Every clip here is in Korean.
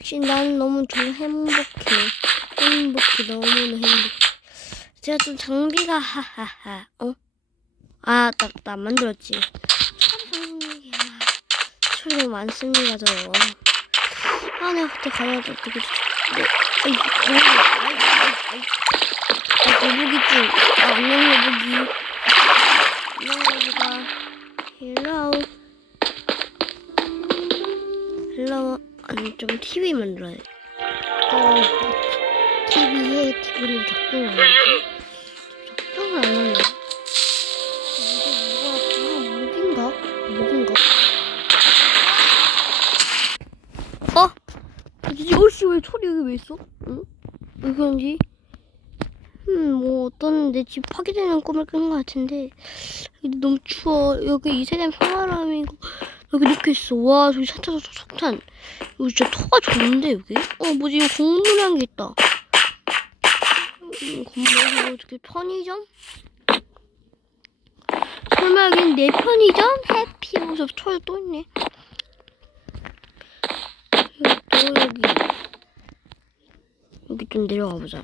역시 난 너무 좀 행복해. 행복해. 너무너무 행복해. 제가 좀 장비가 하하하. 어? 아, 나, 나 만들었지. 소리 너무 많습니다, 저. 아, 내가 그때 가야지. 어떻게. 네. 아이, 뭐야. 아이, 아이, 아이. 아, 거북이지. 아, 안녕, 거북이. 안녕, 거북아. 헬로우. 헬로우. 아니, 좀 TV 만들어야 돼. 어, TV에 TV를 해. 작동을 안 하네. 이게 뭐가, 뭐가, 목인가? 목인가? 어? 어씨, 왜 소리 여기 왜 있어? 응? 왜 그런지? 음, 뭐, 어떤 내 집 파괴되는 꿈을 꾼 것 같은데, 너무 추워. 여기 이 세상 평화람이고, 여기 이렇게 있어. 와, 저기 산타서 석탄. 여기 진짜 터가 좋은데, 여기? 어, 뭐지? 이거 공문한 게 있다. 음, 건물, 어떻게 편의점? 설마 여긴 내 편의점? 해피 하고서 철 또 있네. 여기 또 여기. 여기 좀 내려가 보자.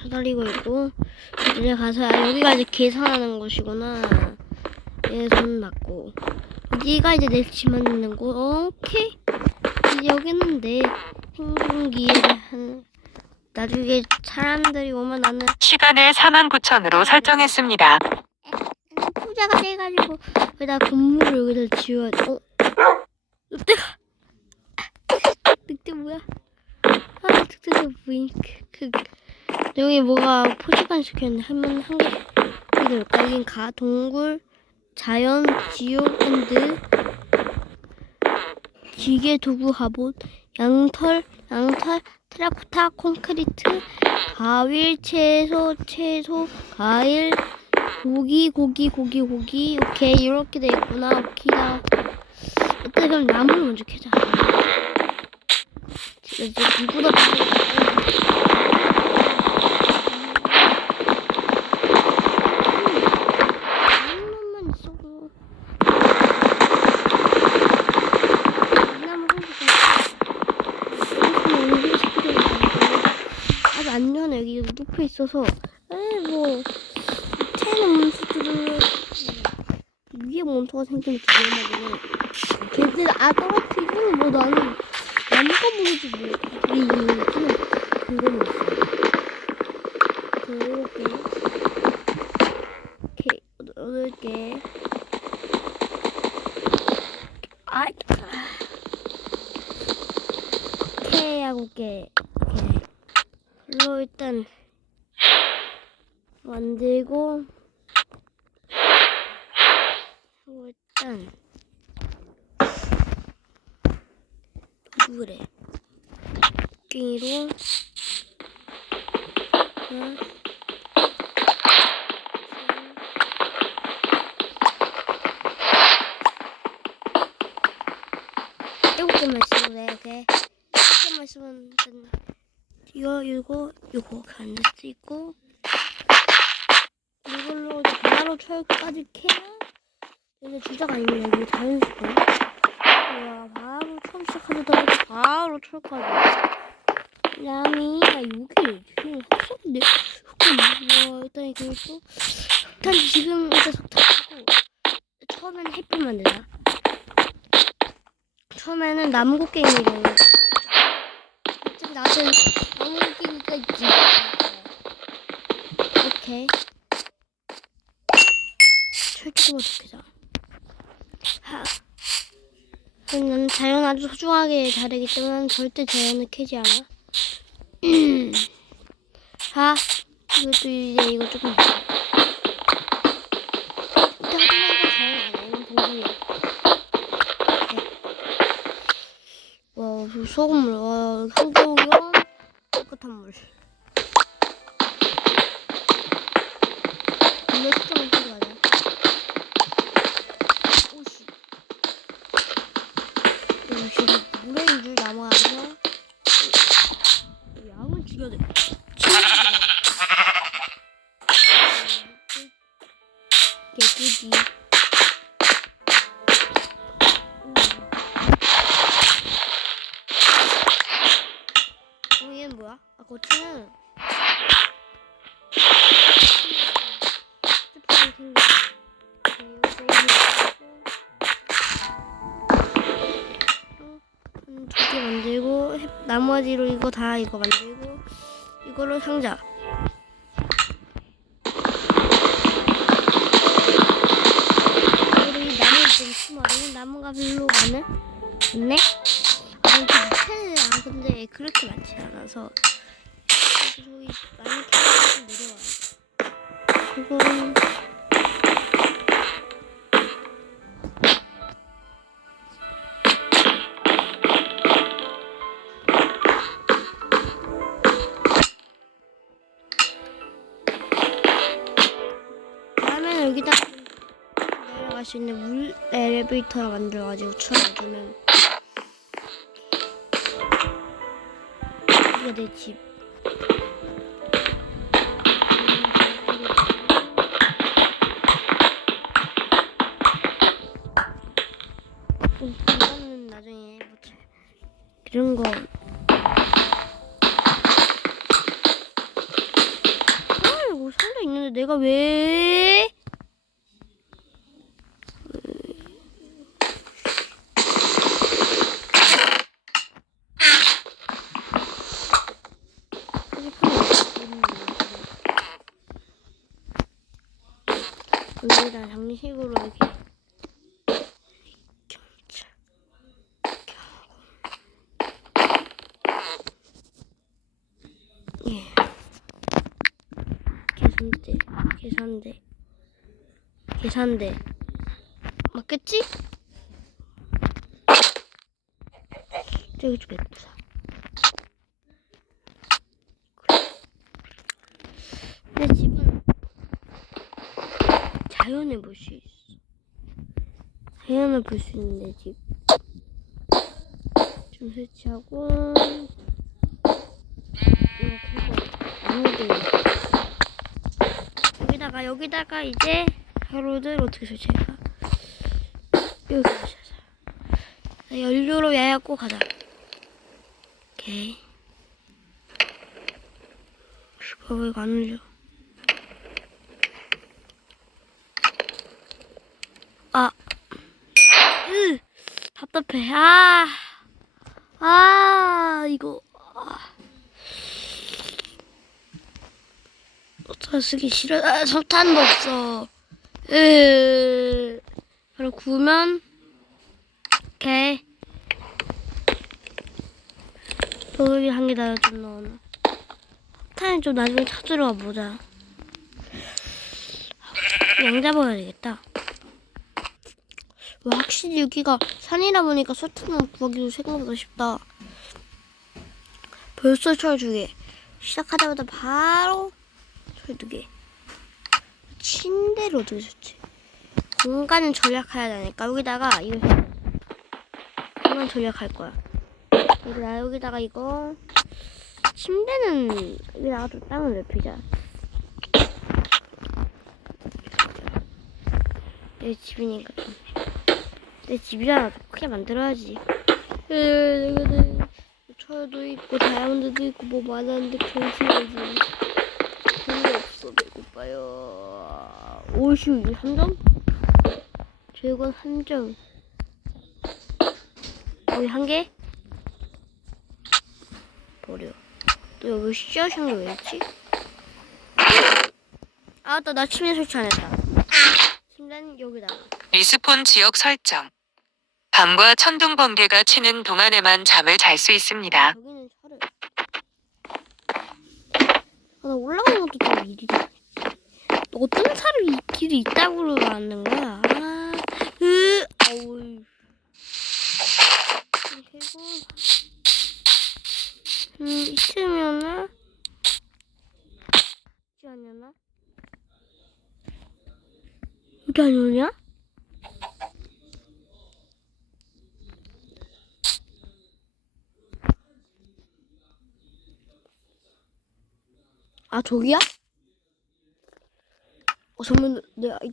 사다리고 있고 내려가서 아, 여기가 이제 계산하는 곳이구나. 예손 맞고 여기가 이제 내 집 만드는 곳. 오케이. 이제 여기는 내 행동기를 한. 나중에 사람들이 오면 나는 시간을 49,000으로 설정했습니다. 나는 부자가 돼가지고 여기다 건물을 여기다 지어야 돼. 어? 늑대가 늑대 뭐야? 아 늑대가 뭐임? 그, 그 여기 뭐가 포식관 시켰는데 한번 한 개. 이게 뭘까? 여긴 가 동굴 자연 지옥 밴드 기계 도구 갑옷 양털 양털 테라코타 콘크리트 과일 채소 채소 과일 고기 고기 고기 고기. 오케이 이렇게 돼 있구나. 오케이다 일단 그럼 나무를 먼저 캐자. 이제 누구도 나무만 있어도 이 나무 아직 안 연해 여기 눕혀 있어서 에뭐 채는 몬스터들 위에 몬스터가 생기면 위험하긴 걔들 아 떨어뜨리고 뭐 나는 나무가 모르지 뭐 우리 이는 그거는 있어 그렇게 이렇게 얻을게 아이 오케이 하고 게 오케이 그리고 일단 만들고 그리고 일단 그래 끼로 하나 일곱 개만 쓰고 돼 오케이 일곱 개만 쓰면 일단 이거 이거 이거 안수 있고. 이걸로 바로 철까지 캐면 이제 주작 아니면 여기 자연스럽고 와 바로 처음 시작하자마자 바로 철까지 아 여기 지금 흑석 와 일단 이거 또 석탄 지금 일단 석탄 하고 처음에는 햇빛 만들자 처음에는 나무 곡괭이로 어차피 나한테는 나무 곡괭이가 있지 오케이 더 캐자 하. 나는 자연 아주 소중하게 다르기 때문에 절대 자연을 캐지 않아. 자, 이것도 이제 이거 조금. 일단 하나가. 이건 동물이야. 이렇게. 와, 저 소금물. 와, 한국이랑 깨끗한 물. 뭐야? 아, 네, 고추는. 두개 음, 만들고 나머지로 이거 다 이거 만들고 이거로 상자 저기 많이 캐서 내려와요. 지금 다음에는 여기다 내려갈 수 있는 물 엘리베이터를 만들어가지고 추가해주면 이게 내 집. 계산대 계산대 맞겠지? 저기 좀 예쁘다 내 집은 자연을 볼 수 있어. 자연을 볼 수 있는 내 집. 좀 설치하고 이렇게 하고 아무도 여기다가 여기다가 이제 가로들 어떻게 설치할까? 여기. 자, 연료로 야약고 가자. 오케이. 슈퍼 왜안 울려? 아, 으, 답답해. 아, 아, 이거. 아. 어쩌 쓰기 싫어. 아, 석탄도 없어. 으, 바로 구우면, 오케이. 도둑이 한 개 달아준 넣어놔. 석탄을 좀 나중에 찾으러 가보자. 양 잡아야 되겠다. 와, 확실히 여기가 산이라 보니까 설탕을 구하기도 생각보다 쉽다. 벌써 철두 개. 시작하자마자 바로 개. 침대를 어떻게 줬지? 공간은 절약해야 되니까 여기다가 이거 공간 절약할 거야. 여기다 여기다가 이거 침대는 여기다가 좀 땅을 넓히자. 내 집이니까 좀. 내 집이라 크게 만들어야지. 내 철도 있고 다이아몬드도 있고 뭐 많았는데 정신이 없어 배고파요. 오슈 3점? 재건 3점. 여기 한 개? 버려. 또 여기 씨앗인 거왜 있지? 아, 맞다. 나 침대 설치 안 했다. 침대는 여기다가. 리스폰 지역 설정. 밤과 천둥 번개가 치는 동안에만 잠을 잘 수 있습니다. 여기는 철을. 아, 나 올라가는 것도 좀 일이다. 너 어떤 차를 이 길이 있다고 만든 거야? 아, 으, 어우. 그리고, 음, 이쯤이었나? 이쯤 아니었나? 여기 아니었냐? 아 저기야? 어 잠깐만 내가 이-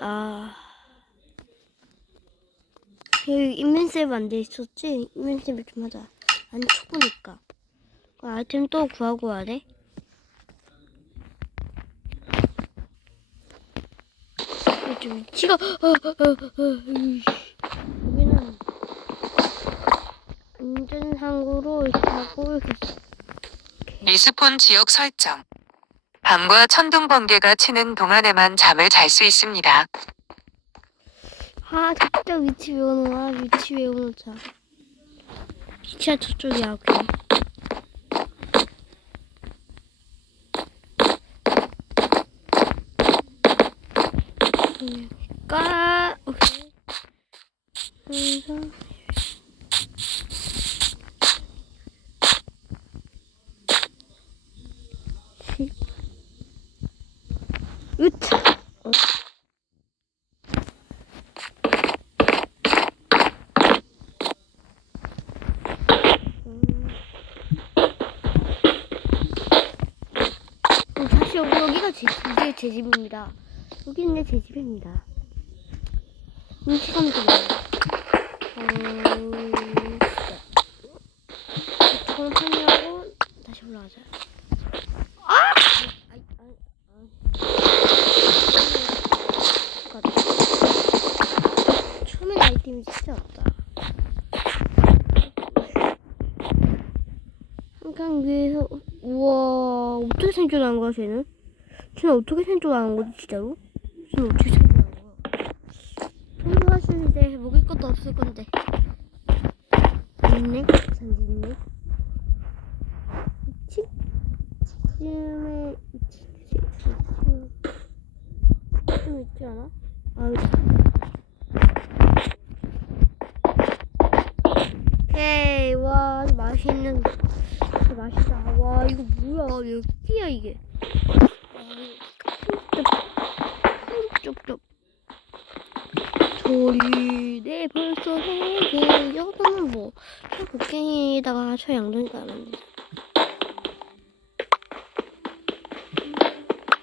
아 여기 인벤세이브 안돼 있었지? 인벤세이브 좀 하자 안 초보니까 그 아이템 또 구하고 와야 돼? 좀 위치가 어, 어, 으이씨. 여기는 운전상으로 하고 리스폰 지역 설정. 밤과 천둥 번개가 치는 동안에만 잠을 잘 수 있습니다. 아 진짜 위치 외워놓아. 위치 외워놓자. 위치가 저쪽이야 오케이 까 오케이. 그래서 제 집입니다. 여기는 내제 집입니다. 인치감 좀. 어, 이쪽은 판매하고 다시 올라가자. 아! 아이, 아이, 아이. 처음엔 아이템이 진짜 없다. 한강 위에서 우와 어떻게 생존한 거야 쟤는? 쟤는 어떻게 생존하는 거지 진짜로? 쟤는 어떻게 생존하는 거야? 생존하시는 이제 먹을 것도 없을 건데 있네? 잔디 있네? 집? 집쯤에 집쯤 좀 있지 않아? 아 오케이 와 맛있는 맛있다. 와 이거 뭐야? 몇 끼야 이게? 쪽쪽 소리 네 벌써 세개 이 정도면 뭐 곡괭이에다가 저 양동이가 안 만들자.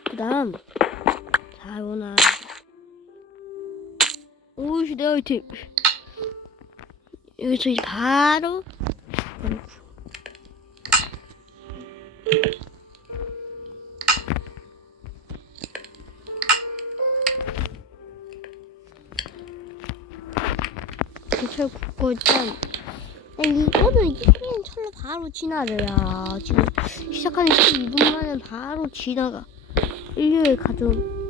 그다음 자요나 오이씨 내 아이템 여기서 이제 바로 굽고 일단 야, 이거는 이기는 철로 바로 지나려야 지금 시작한 12분 만에 바로 지나가. 인류의 가정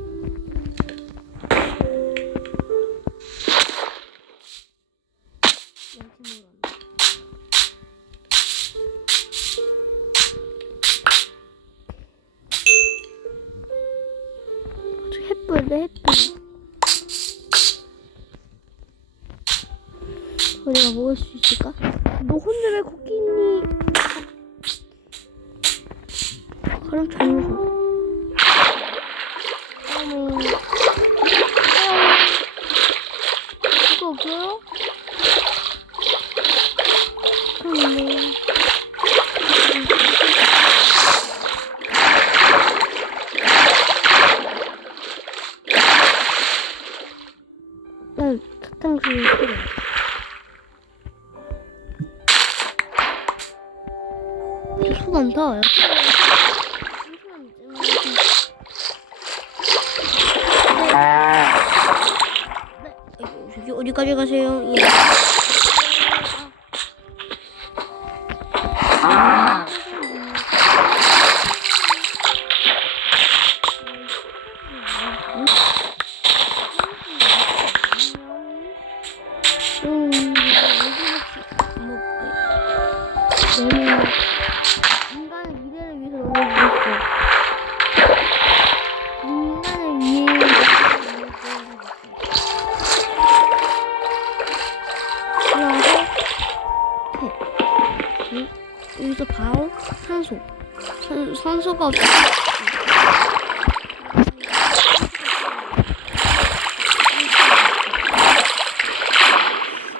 산, 산소가 없어.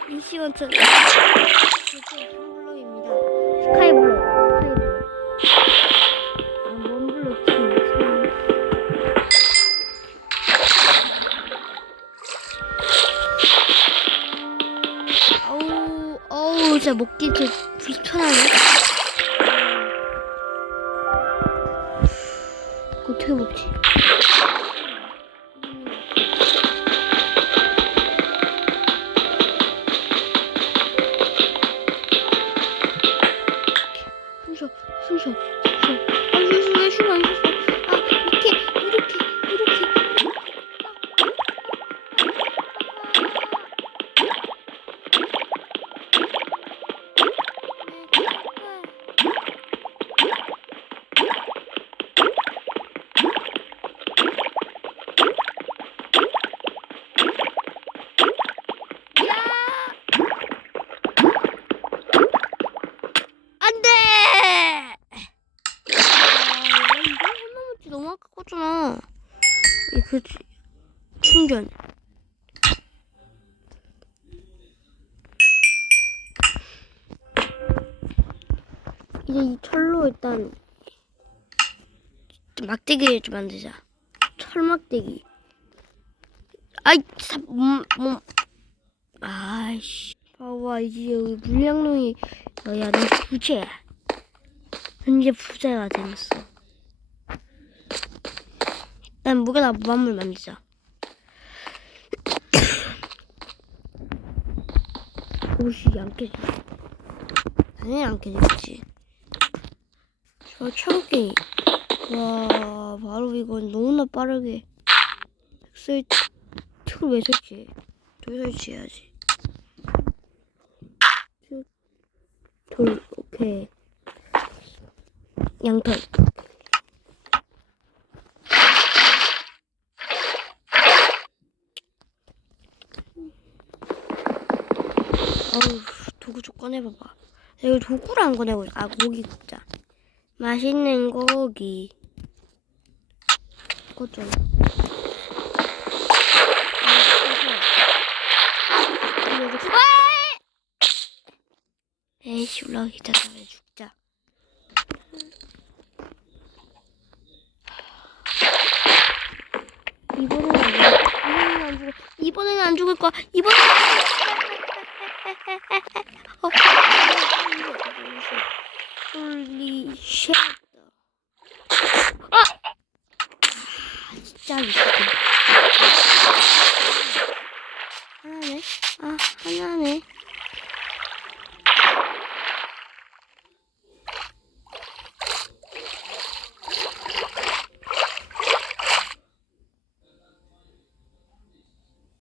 이 그 충전. 이제 이 철로 일단 좀 막대기를 좀 만들자. 철 막대기. 아이, 사, 음, 음. 아이씨. 봐봐, 이제 여기 물량룡이, 어, 야, 너 부재야. 현재 부자가 됐어. 일단 무게나 무한물 만들자. 옷이 안 깨져. 당연히 안 깨지겠지. 저 철곡갱이. 와, 바로 이건 너무나 빠르게. 설, 틀을 왜 설치해? 돌 설치해야지. 쭉. 돌, 오케이. 양털. 도구 좀 꺼내봐봐. 이거 도구를 안 꺼내고, 있- 아, 고기 굽자. 맛있는 고기. 그것 좀. 에이씨, 올라가기 전에 죽자. 이번에는 안 죽어. 이번에는 안 죽을 거야. 이번에는 안 죽을 거야. 홀리